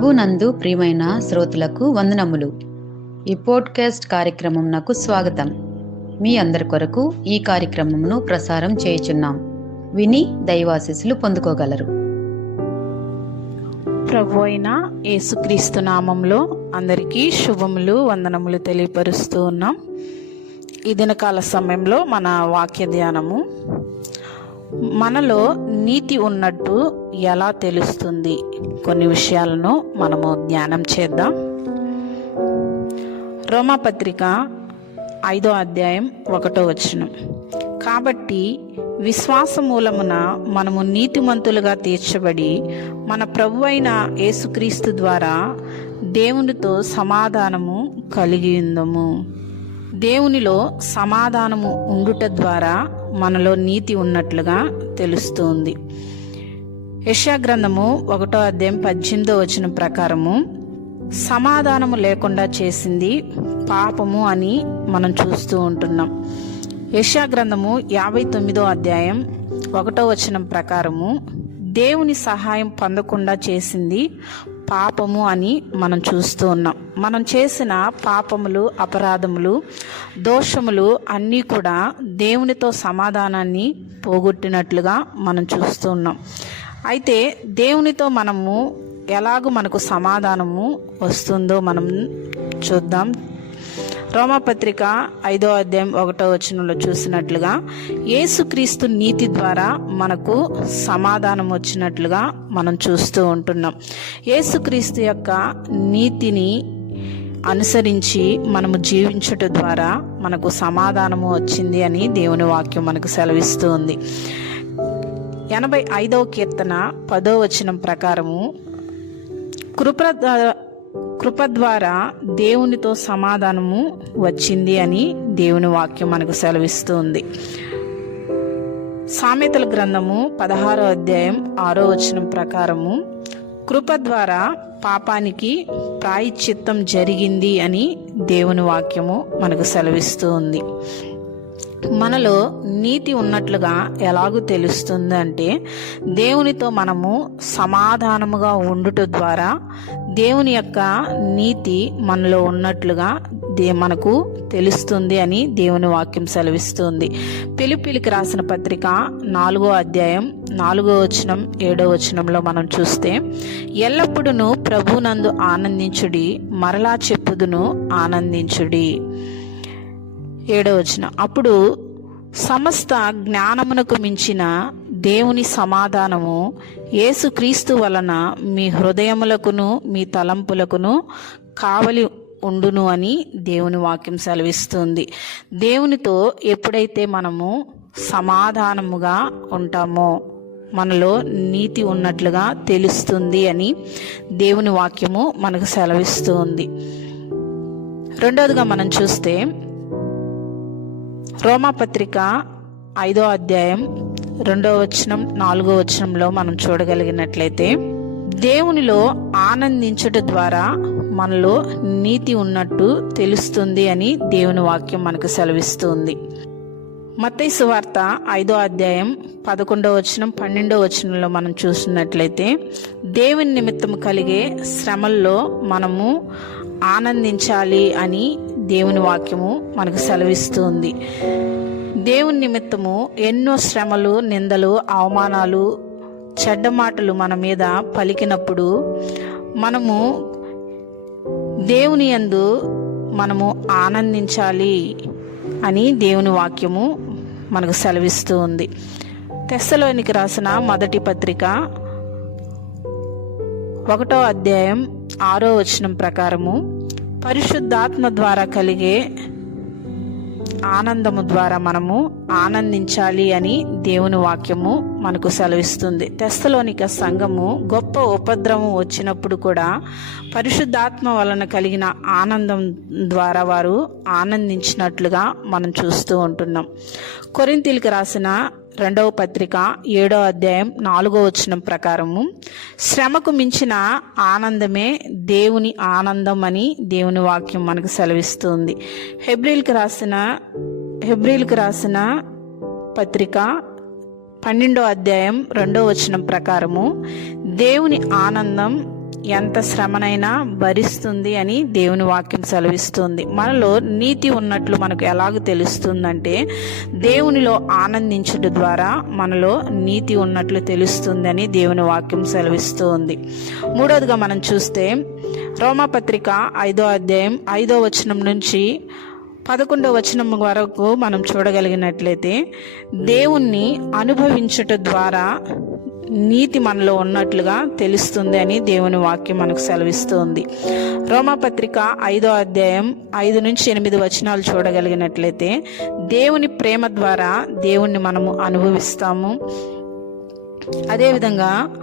ప్రభునందు ప్రియమైన శ్రోతలకు వందనములు. ఈ పోడ్కాస్ట్ కార్యక్రమం నాకు స్వాగతం. మీ అందరి కొరకు ఈ కార్యక్రమమును ప్రసారం చేయుచున్నాం. విని దైవాశీస్సులు పొందుకోగలరు. ప్రభు అయిన యేసుక్రీస్తు నామంలో అందరికీ శుభములు వందనములు తెలియపరుస్తూ ఉన్నాం. ఈ దినకాల సమయంలో మన వాక్య ధ్యానము మనలో నీతి ఉన్నట్టు ఎలా తెలుస్తుంది? కొన్ని విషయాలను మనము ధ్యానం చేద్దాం. రోమాపత్రిక ఐదో అధ్యాయం ఒకటో వచనం. కాబట్టి విశ్వాస మూలమున మనము నీతిమంతులుగా తీర్చబడి మన ప్రభు అయిన యేసుక్రీస్తు ద్వారా దేవునితో సమాధానము కలిగి ఉందము. దేవునిలో సమాధానము ఉండుట ద్వారా మనలో నీతి ఉన్నట్లుగా తెలుస్తుంది. యశా గ్రంథము ఒకటో అధ్యాయం పద్దెనిమిదో వచ్చిన ప్రకారము సమాధానము లేకుండా చేసింది పాపము అని మనం చూస్తూ ఉంటున్నాం. యశా గ్రంథము యాభై తొమ్మిదో అధ్యాయం ఒకటో వచనం ప్రకారము దేవుని సహాయం పొందకుండా చేసింది పాపము అని మనం చూస్తూ ఉన్నాం. మనం చేసిన పాపములు అపరాధములు దోషములు అన్నీ కూడా దేవునితో సమాధానాన్ని పోగొట్టినట్లుగా మనం చూస్తూ ఉన్నాం. అయితే దేవునితో మనము ఎలాగూ మనకు సమాధానము వస్తుందో మనం చూద్దాం. రోమపత్రిక ఐదో అధ్యాయం ఒకటో వచనంలో చూసినట్లుగా యేసుక్రీస్తు నీతి ద్వారా మనకు సమాధానం వచ్చినట్లుగా మనం చూస్తూ ఉంటున్నాం. యేసుక్రీస్తు యొక్క నీతిని అనుసరించి మనము జీవించుట ద్వారా మనకు సమాధానము వచ్చింది అని దేవుని వాక్యం మనకు సెలవిస్తూ ఉంది. ఎనభై ఐదవ కీర్తన పదో వచనం ప్రకారము కృప కృప ద్వారా దేవునితో సమాధానము వచ్చింది అని దేవుని వాక్యం మనకు సెలవిస్తుంది. సామెతల గ్రంథము పదహారో అధ్యాయం ఆరో వచనం ప్రకారము కృప ద్వారా పాపానికి ప్రాయశ్చిత్తం జరిగింది అని దేవుని వాక్యము మనకు సెలవిస్తూ ఉంది మనలో నీతి ఉన్నట్లుగా ఎలాగూ తెలుస్తుంది అంటే దేవునితో మనము సమాధానముగా ఉండుట ద్వారా దేవుని యొక్క నీతి మనలో ఉన్నట్లుగా దే మనకు తెలుస్తుంది అని దేవుని వాక్యం సెలవిస్తుంది. పిలిపిలికి రాసిన పత్రిక నాలుగో అధ్యాయం నాలుగో వచనం ఏడో వచనంలో మనం చూస్తే ఎల్లప్పుడూ ప్రభునందు ఆనందించుడి మరలా చెప్పుదును ఆనందించుడి. ఏడో వచనం. అప్పుడు సమస్త జ్ఞానమునకు మించిన దేవుని సమాధానము యేసుక్రీస్తు వలన మీ హృదయములకును మీ తలంపులకును కావలి ఉండును అని దేవుని వాక్యం సెలవిస్తుంది. దేవునితో ఎప్పుడైతే మనము సమాధానముగా ఉంటామో మనలో నీతి ఉన్నట్లుగా తెలుస్తుంది అని దేవుని వాక్యము మనకు సెలవిస్తుంది. రెండవదిగా మనం చూస్తే రోమాపత్రిక ఐదో అధ్యాయం రెండవ వచనం నాలుగో వచనంలో మనం చూడగలిగినట్లయితే దేవునిలో ఆనందించుట ద్వారా మనలో నీతి ఉన్నట్టు తెలుస్తుంది అని దేవుని వాక్యం మనకు సెలవిస్తుంది. మత్తయి వార్త ఐదో అధ్యాయం పదకొండవ వచనం పన్నెండో వచనంలో మనం చూసినట్లయితే దేవుని నిమిత్తం కలిగే శ్రమల్లో మనము ఆనందించాలి అని దేవుని వాక్యము మనకు సెలవిస్తుంది. దేవుని నిమిత్తము ఎన్నో శ్రమలు నిందలు అవమానాలు చెడ్డ మాటలు మన మీద పలికినప్పుడు మనము దేవుని యందు మనము ఆనందించాలి అని దేవుని వాక్యము మనకు సెలవిస్తూ ఉంది. తెస్సలోనికి రాసిన మొదటి పత్రిక ఒకటో అధ్యాయం ఆరో వచనం ప్రకారము పరిశుద్ధాత్మ ద్వారా కలిగే ఆనందము ద్వారా మనము ఆనందించాలి అని దేవుని వాక్యము మనకు సెలవిస్తుంది. తెస్తలోనిక సంఘము గొప్ప ఉపద్రవం వచ్చినప్పుడు కూడా పరిశుద్ధాత్మ వలన కలిగిన ఆనందం ద్వారా వారు ఆనందించినట్లుగా మనం చూస్తూ ఉంటున్నాం. కొరింతీలకు రాసిన రెండవ పత్రిక ఏడో అధ్యాయం నాలుగో వచనం ప్రకారము. శ్రమకు మించిన ఆనందమే దేవుని ఆనందం అని దేవుని వాక్యం మనకు సెలవిస్తుంది. హెబ్రిల్కి రాసిన హెబ్రిల్కి రాసిన పత్రిక పన్నెండో అధ్యాయం రెండో వచనం ప్రకారము. దేవుని ఆనందం ఎంత శ్రమనైనా భరిస్తుంది అని దేవుని వాక్యం సెలవిస్తుంది. మనలో నీతి ఉన్నట్లు మనకు ఎలాగ తెలుస్తుందంటే దేవునిలో ఆనందించుట ద్వారా మనలో నీతి ఉన్నట్లు తెలుస్తుందని దేవుని వాక్యం సెలవిస్తుంది. మూడవదిగా మనం చూస్తే రోమాపత్రిక ఐదో అధ్యాయం ఐదో వచనం నుంచి పదకొండవ వచనం వరకు మనం చూడగలిగినట్లయితే దేవుణ్ణి అనుభవించుట ద్వారా నీతి మనలో ఉన్నట్లుగా తెలుస్తుంది అని దేవుని వాక్యం మనకు సెలవిస్తుంది. రోమాపత్రిక ఐదో అధ్యాయం ఐదు నుంచి ఎనిమిది వచనాలు చూడగలిగినట్లయితే దేవుని ప్రేమ ద్వారా దేవుణ్ణి మనము అనుభవిస్తాము. అదేవిధంగా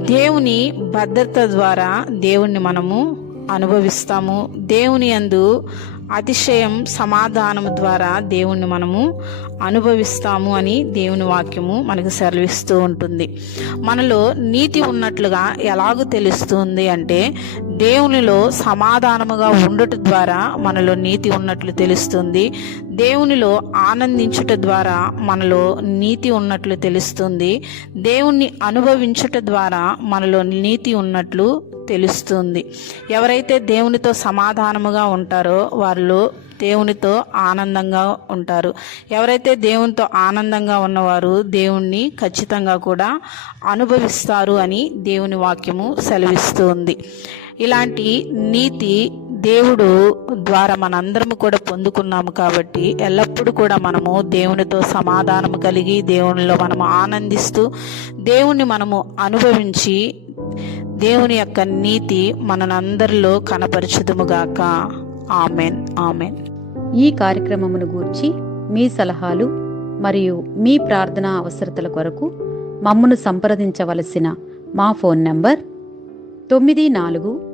దేవుని భద్రత ద్వారా దేవుణ్ణి మనము అనుభవిస్తాము. దేవుని యందు అతిశయం సమాధానం ద్వారా దేవుణ్ణి మనము అనుభవిస్తాము అని దేవుని వాక్యము మనకు సెలవిస్తూ ఉంటుంది. మనలో నీతి ఉన్నట్లుగా ఎలాగూ తెలుస్తుంది అంటే దేవునిలో సమాధానముగా ఉండటం ద్వారా మనలో నీతి ఉన్నట్లు తెలుస్తుంది. దేవునిలో ఆనందించుట ద్వారా మనలో నీతి ఉన్నట్లు తెలుస్తుంది. దేవుణ్ణి అనుభవించుట ద్వారా మనలో నీతి ఉన్నట్లు తెలుస్తుంది. ఎవరైతే దేవునితో సమాధానముగా ఉంటారో వాళ్ళు దేవునితో ఆనందంగా ఉంటారు. ఎవరైతే దేవునితో ఆనందంగా ఉన్నవారు దేవుణ్ణి ఖచ్చితంగా కూడా అనుభవిస్తారు అని దేవుని వాక్యము సెలవిస్తుంది. ఇలాంటి నీతి దేవుడు ద్వారా మనందరము కూడా పొందుకున్నాము కాబట్టి ఎల్లప్పుడూ కూడా మనము దేవునితో సమాధానము కలిగి దేవునిలో మనము ఆనందిస్తూ దేవుణ్ణి మనము అనుభవించి దేవుని యొక్క నీతి మనందరిలో కనపరచుదుముగాక ఆమెన్. ఆమెన్. ఈ కార్యక్రమమును గూర్చి మీ సలహాలు మరియు మీ ప్రార్థనా అవసరతల కొరకు మమ్మను సంప్రదించవలసిన మా ఫోన్ నంబర్ తొమ్మిది నాలుగు